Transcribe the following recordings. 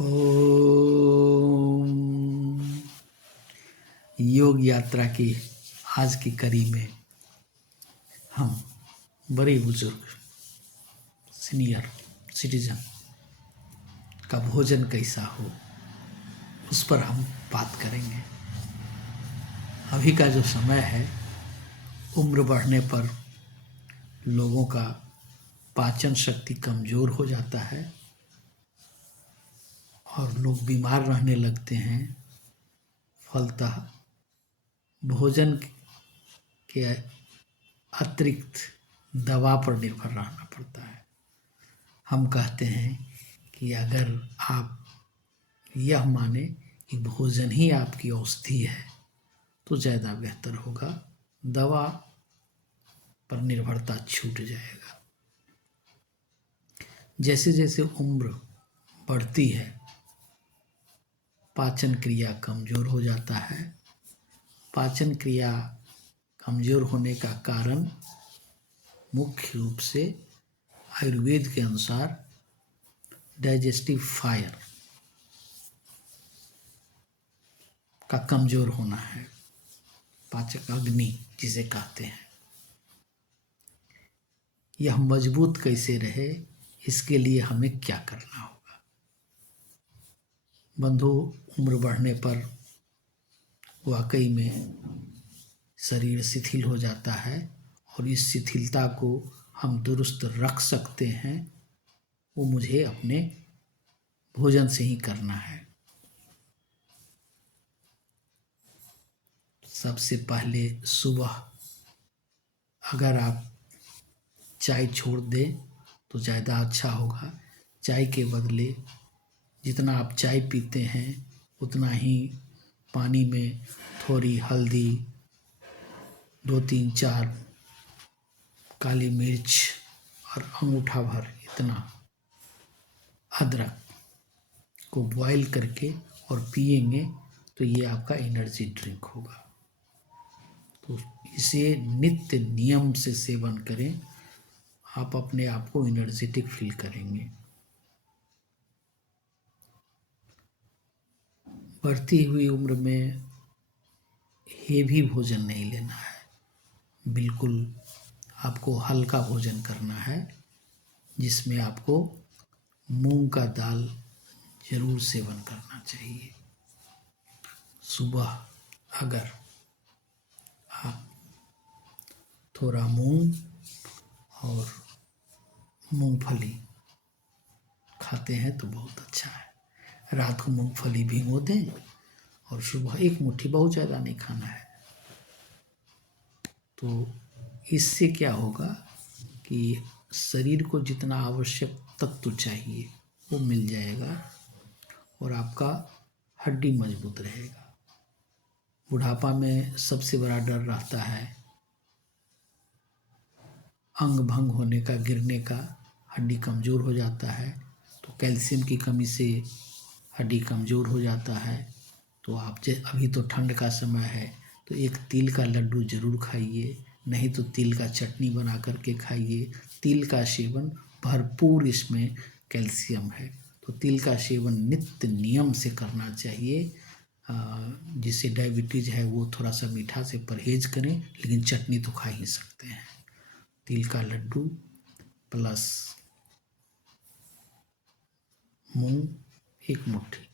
ओम। योग यात्रा की आज की कड़ी में हम बड़े बुजुर्ग सीनियर सिटीजन का भोजन कैसा हो उस पर हम बात करेंगे। अभी का जो समय है, उम्र बढ़ने पर लोगों का पाचन शक्ति कमज़ोर हो जाता है और लोग बीमार रहने लगते हैं। फलतः भोजन के अतिरिक्त दवा पर निर्भर रहना पड़ता है। हम कहते हैं कि अगर आप यह माने कि भोजन ही आपकी औषधि है तो ज़्यादा बेहतर होगा, दवा पर निर्भरता छूट जाएगा। जैसे जैसे उम्र बढ़ती है, पाचन क्रिया कमज़ोर हो जाता है। पाचन क्रिया कमज़ोर होने का कारण मुख्य रूप से आयुर्वेद के अनुसार डाइजेस्टिव फायर का कमज़ोर होना है, पाचक अग्नि जिसे कहते हैं। यह मजबूत कैसे रहे, इसके लिए हमें क्या करना होगा। बंधु, उम्र बढ़ने पर वाकई में शरीर शिथिल हो जाता है और इस शिथिलता को हम दुरुस्त रख सकते हैं, वो मुझे अपने भोजन से ही करना है। सबसे पहले सुबह अगर आप चाय छोड़ दें तो ज़्यादा अच्छा होगा। चाय के बदले जितना आप चाय पीते हैं उतना ही पानी में थोड़ी हल्दी, 2-3-4 काली मिर्च और अंगूठा भर इतना अदरक को बॉईल करके और पिएंगे तो ये आपका एनर्जी ड्रिंक होगा। तो इसे नित्य नियम से सेवन करें, आप अपने आप को एनर्जेटिक फील करेंगे। बढ़ती हुई उम्र में हेवी भोजन नहीं लेना है, बिल्कुल आपको हल्का भोजन करना है, जिसमें आपको मूंग का दाल जरूर सेवन करना चाहिए। सुबह अगर आप थोड़ा मूंग और मूंगफली खाते हैं तो बहुत अच्छा है। रात को मूंगफली भिगो दें और सुबह एक मुट्ठी, बहुत ज़्यादा नहीं खाना है। तो इससे क्या होगा कि शरीर को जितना आवश्यक तत्व चाहिए वो मिल जाएगा और आपका हड्डी मजबूत रहेगा। बुढ़ापा में सबसे बड़ा डर रहता है अंग भंग होने का, गिरने का, हड्डी कमज़ोर हो जाता है। तो कैल्शियम की कमी से हड्डी कमज़ोर हो जाता है। तो आप अभी तो ठंड का समय है तो एक तिल का लड्डू ज़रूर खाइए, नहीं तो तिल का चटनी बना करके खाइए। तिल का सेवन भरपूर, इसमें कैल्शियम है, तो तिल का सेवन नित्य नियम से करना चाहिए। जिसे डायबिटीज़ है वो थोड़ा सा मीठा से परहेज करें, लेकिन चटनी तो खा ही सकते हैं। तिल का लड्डू प्लस मूंग एक मुट्ठी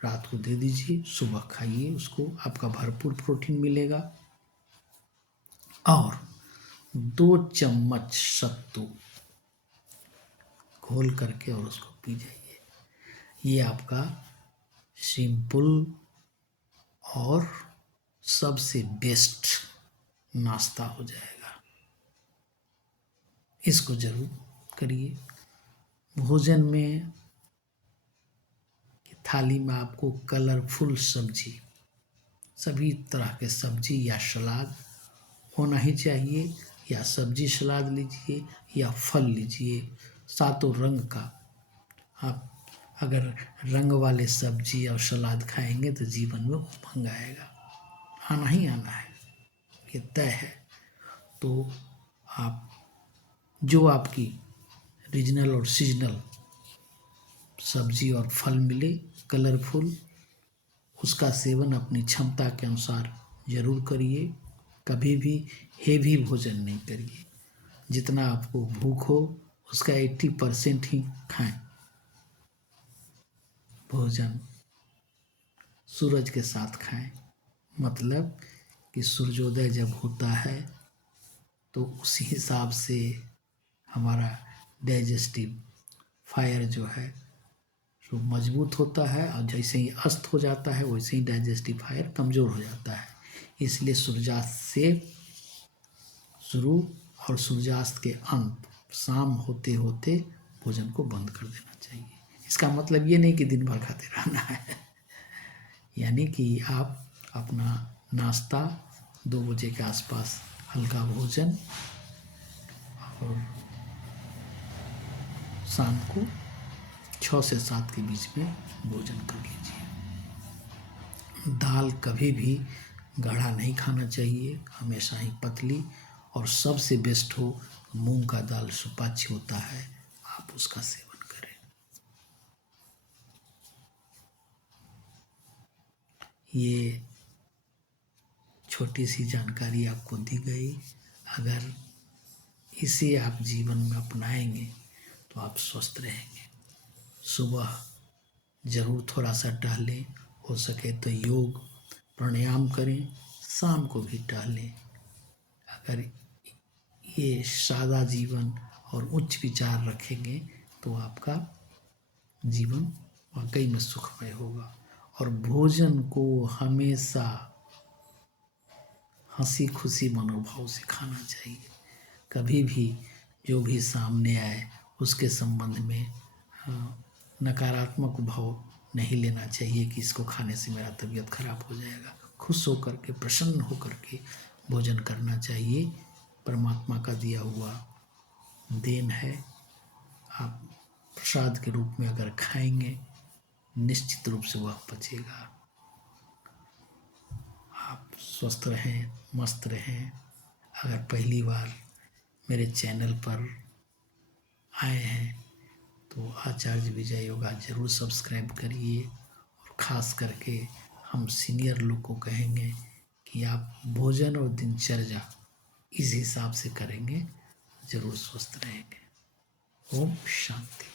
रात को दे दीजिए, सुबह खाइए उसको, आपका भरपूर प्रोटीन मिलेगा। और 2 चम्मच सत्तू घोल करके और उसको पी जाइए। ये आपका सिंपल और सबसे बेस्ट नाश्ता हो जाएगा। इसको जरूर करिए। भोजन में थाली में आपको कलरफुल सब्जी, सभी तरह के सब्जी या सलाद होना ही चाहिए, या सब्जी सलाद लीजिए या फल लीजिए, सातों रंग का। आप अगर रंग वाले सब्जी और सलाद खाएंगे तो जीवन में उमंग आएगा, आना ही आना है, ये तय है। तो आप जो आपकी रीजनल और सीजनल सब्जी और फल मिले कलरफुल, उसका सेवन अपनी क्षमता के अनुसार जरूर करिए। कभी भी हेवी भोजन नहीं करिए। जितना आपको भूख हो उसका 80% ही खाएं। भोजन सूरज के साथ खाएं, मतलब कि सूर्योदय जब होता है तो उसी हिसाब से हमारा डाइजेस्टिव फायर जो है वो मजबूत होता है, और जैसे ही अस्त हो जाता है वैसे ही डाइजेस्टिव फायर कमज़ोर हो जाता है। इसलिए सूर्यास्त से शुरू और सूर्यास्त के अंत, शाम होते होते भोजन को बंद कर देना चाहिए। इसका मतलब ये नहीं कि दिन भर खाते रहना है यानी कि आप अपना नाश्ता 2 बजे के आसपास हल्का भोजन, और शाम को 6 से 7 के बीच में भोजन कर लीजिए। दाल कभी भी गाढ़ा नहीं खाना चाहिए, हमेशा ही पतली, और सबसे बेस्ट हो मूंग का दाल सुपाच्य होता है, आप उसका सेवन करें। ये छोटी सी जानकारी आपको दी गई। अगर इसे आप जीवन में अपनाएंगे तो आप स्वस्थ रहेंगे। सुबह ज़रूर थोड़ा सा टहलें, हो सके तो योग प्राणायाम करें, शाम को भी टहलें। अगर ये सादा जीवन और उच्च विचार रखेंगे तो आपका जीवन वाकई में सुखमय होगा। और भोजन को हमेशा हंसी खुशी मनोभाव से खाना चाहिए। कभी भी जो भी सामने आए उसके संबंध में नकारात्मक भाव नहीं लेना चाहिए कि इसको खाने से मेरा तबीयत खराब हो जाएगा। खुश होकर के, प्रसन्न होकर के भोजन करना चाहिए। परमात्मा का दिया हुआ देन है। आप प्रसाद के रूप में अगर खाएंगे निश्चित रूप से वह पचेगा। आप स्वस्थ रहें, मस्त रहें। अगर पहली बार मेरे चैनल पर आए हैं तो आचार्य विजय योगा जरूर सब्सक्राइब करिए। और ख़ास करके हम सीनियर लोग को कहेंगे कि आप भोजन और दिनचर्या इस हिसाब से करेंगे, जरूर स्वस्थ रहेंगे। ओम शांति।